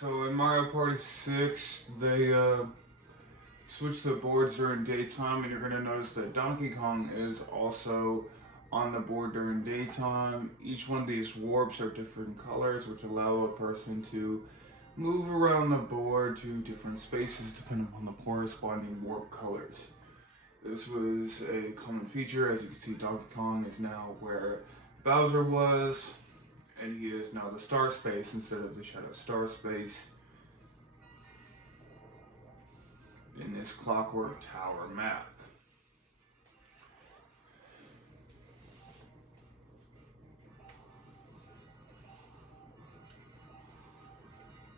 So in Mario Party 6, they switch the boards during daytime, and you're going to notice that Donkey Kong is also on the board during daytime. Each one of these warps are different colors, which allow a person to move around the board to different spaces depending on the corresponding warp colors. This was a common feature. As you can see, Donkey Kong is now where Bowser was, and he is now the star space instead of the shadow star space in this Clockwork Tower map.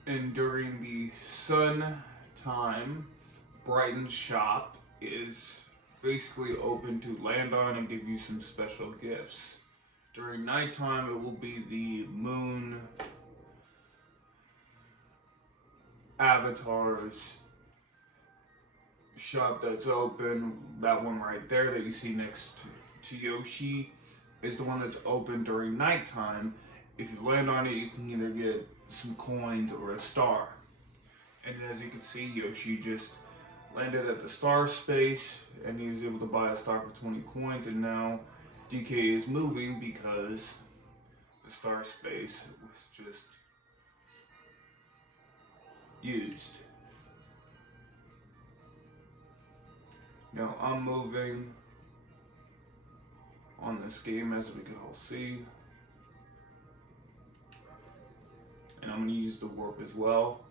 And during the sun time, Brighton's shop is basically open to land on and give you some special gifts. During nighttime, it will be the moon avatars shop that's open. That one right there that you see next to Yoshi is the one that's open during nighttime. If you land on it, you can either get some coins or a star. And as you can see, Yoshi just landed at the star space and he was able to buy a star for 20 coins, and now DK is moving because the star space was just used. Now I'm moving on this game, as we can all see. And I'm going to use the warp as well.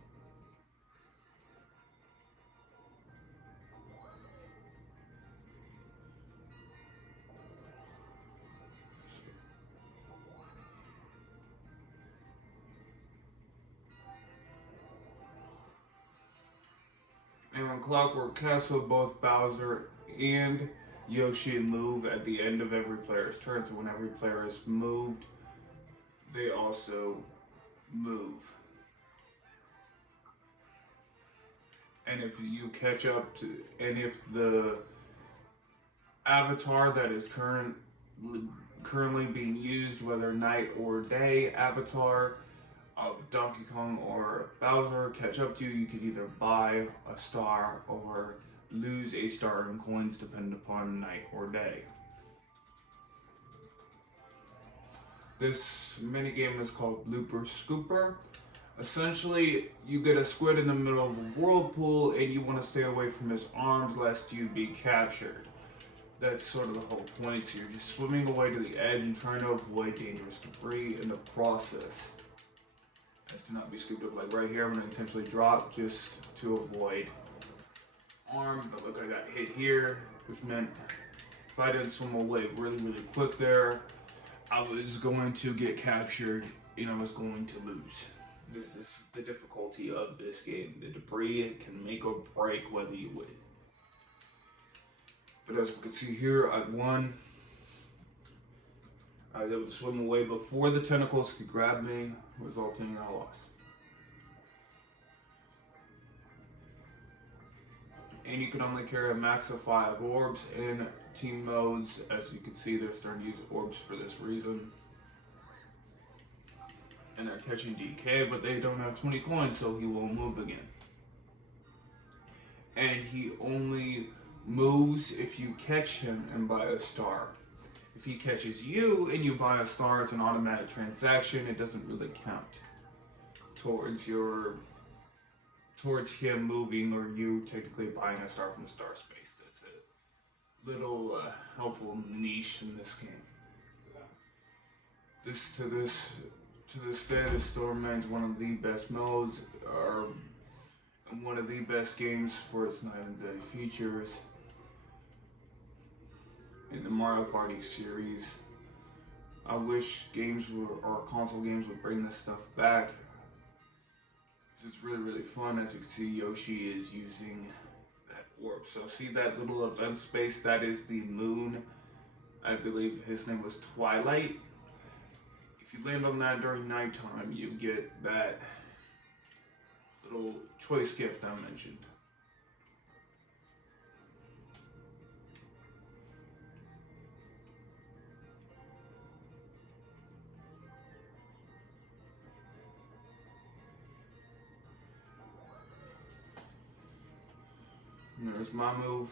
And in Clockwork Castle, both Bowser and Yoshi move at the end of every player's turn. So when every player is moved, they also move. And if you catch up to, and if the avatar that is currently being used, whether night or day avatar of Donkey Kong or Bowser, catch up to you, you could either buy a star or lose a star in coins depending upon night or day. This minigame is called Looper Scooper. Essentially, you get a squid in the middle of a whirlpool and you want to stay away from his arms lest you be captured. That's sort of the whole point. So you're just swimming away to the edge and trying to avoid dangerous debris in the process. As to not be scooped up. Like right here, I'm going to intentionally drop just to avoid arm. But look, I got hit here, which meant if I didn't swim away really quick there, I was going to get captured and I was going to lose. This is the difficulty of this game. The debris can make or break whether you win. But as we can see here, I won. I was able to swim away before the tentacles could grab me, resulting in a loss. And you can only carry a max of 5 orbs in team modes. As you can see, they're starting to use orbs for this reason. And they're catching DK, but they don't have 20 coins, so he won't move again. And he only moves if you catch him and buy a star. If he catches you and you buy a star, it's an automatic transaction. It doesn't really count towards him moving or you technically buying a star from the star space. That's a little helpful niche in this game. To this day, the Storm remains one of the best modes, or one of the best games for its night and day features in the Mario Party series. I wish or console games would bring this stuff back. It's really fun. As you can see, Yoshi is using that warp. So see that little event space? That is the moon. I believe his name was Twilight. If you land on that during nighttime, you get that little choice gift I mentioned. There's my move.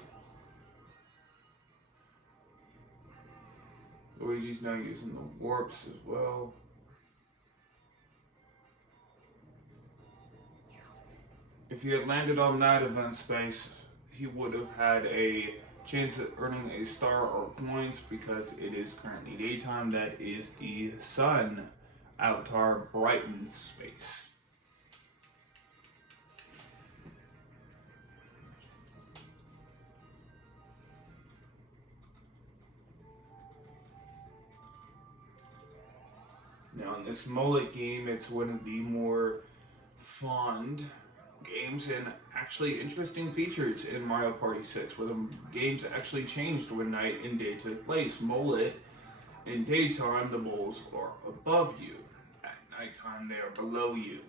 Luigi's now using the warps as well. If he had landed on that event space, he would have had a chance at earning a star or points because it is currently daytime. That is the sun avatar brightens space. Now in this mullet game, it's one of the more fond games and actually interesting features in Mario Party 6, where the games actually changed when night and day took place. Mullet, in daytime, the moles are above you. At nighttime, they are below you.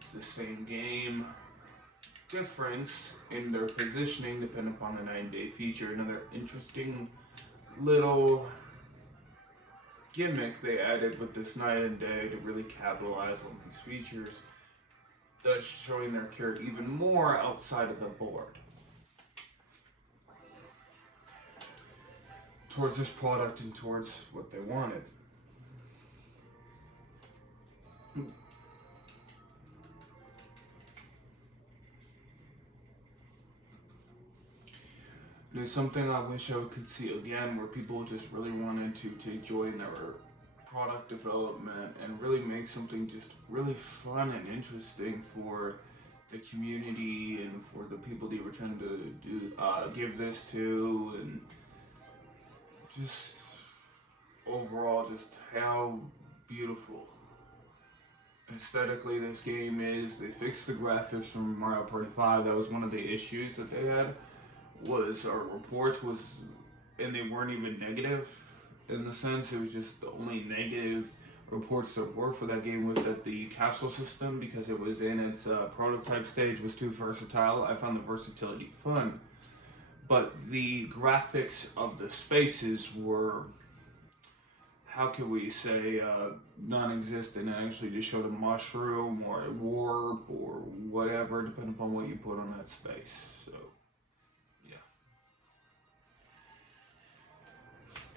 It's the same game, difference in their positioning depending upon the night and day feature. Another interesting little gimmick they added with this night and day to really capitalize on these features, thus showing their care even more outside of the board towards this product and towards what they wanted. There's something I wish I could see again, where people just really wanted to take joy in their product development and really make something just really fun and interesting for the community and for the people they were trying to give this to, and just overall just how beautiful aesthetically this game is. They fixed the graphics from Mario Party 5. That was one of the issues that they had, was our reports was, and they weren't even negative in the sense, it was just the only negative reports there were for that game was that the capsule system, because it was in its prototype stage, was too versatile. I found the versatility fun, but the graphics of the spaces were, how can we say, non-existent, and actually just showed a mushroom or a warp or whatever, depending upon what you put on that space. So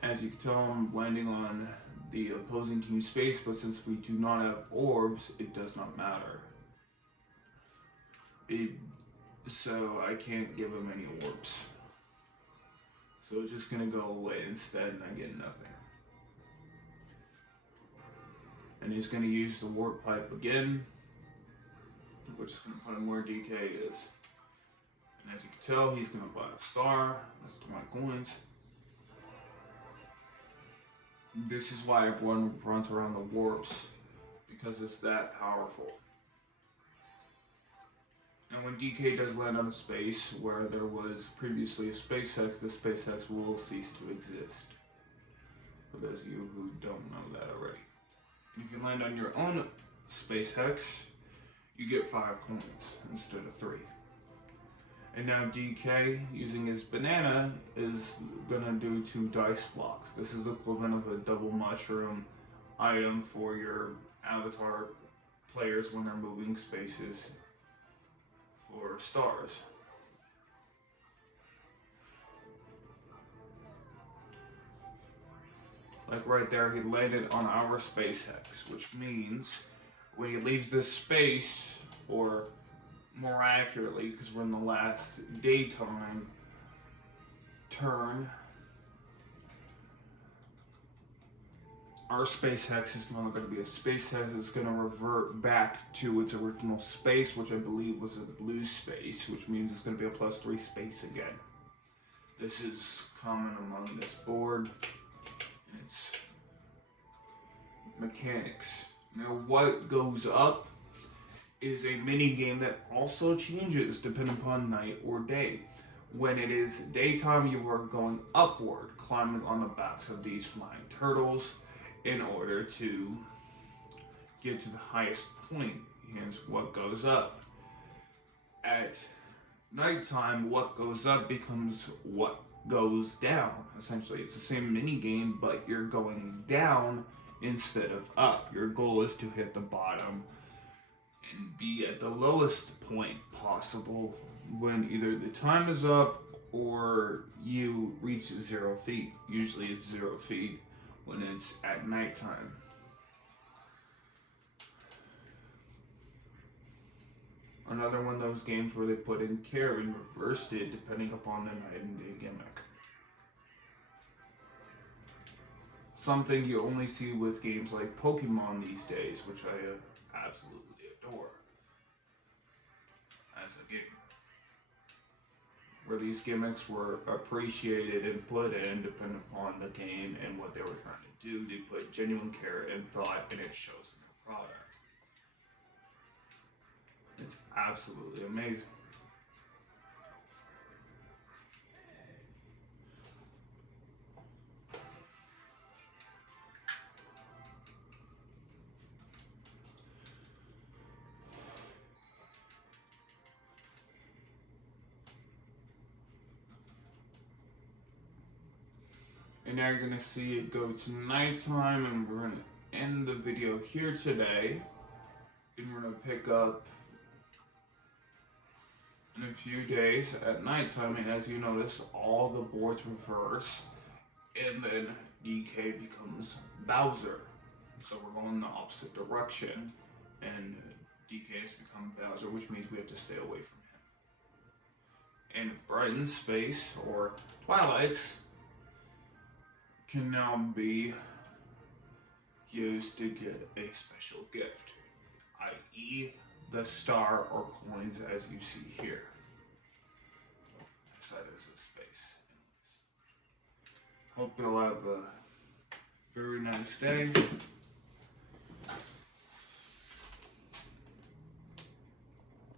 as you can tell, I'm landing on the opposing team's space, but since we do not have orbs, it does not matter. So I can't give him any orbs. So it's just gonna go away instead, and I get nothing. And he's gonna use the warp pipe again, which is gonna put him where DK is. And as you can tell, he's gonna buy a star. That's 20 coins. This is why everyone runs around the warps, because it's that powerful. And when DK does land on a space where there was previously a space hex, the space hex will cease to exist. For those of you who don't know that already. And if you land on your own space hex, you get 5 coins instead of 3. And now DK, using his banana, is gonna do 2 dice blocks. This is the equivalent of a double mushroom item for your avatar players when they're moving spaces for stars. Like right there, he landed on our space hex, which means when he leaves this space, or more accurately, because we're in the last daytime turn, our space hex is no longer going to be a space hex. It's going to revert back to its original space, which I believe was a blue space, which means it's going to be a +3 space again. This is common among this board, and its mechanics. Now, what goes up is a mini game that also changes depending upon night or day. When it is daytime, you are going upward, climbing on the backs of these flying turtles in order to get to the highest point. Hence, what goes up. At nighttime, what goes up becomes what goes down. Essentially, it's the same mini game, but you're going down instead of up. Your goal is to hit the bottom and be at the lowest point possible when either the time is up or you reach 0 feet. Usually it's 0 feet when it's at nighttime. Another one of those games where they put in care and reversed it depending upon the night and day gimmick. Something you only see with games like Pokemon these days, which I absolutely adore as a game. Where these gimmicks were appreciated and put in depending upon the game and what they were trying to do. They put genuine care and thought, and it shows in the product. It's absolutely amazing. And now you're going to see it go to nighttime, and we're going to end the video here today. And we're going to pick up in a few days at nighttime, and as you notice, all the boards reverse, and then DK becomes Bowser. So we're going the opposite direction, and DK has become Bowser, which means we have to stay away from him. And Brighton's Space, or Twilight's, can now be used to get a special gift, i.e. the star or coins as you see here. That side is a space. Hope you'll have a very nice day.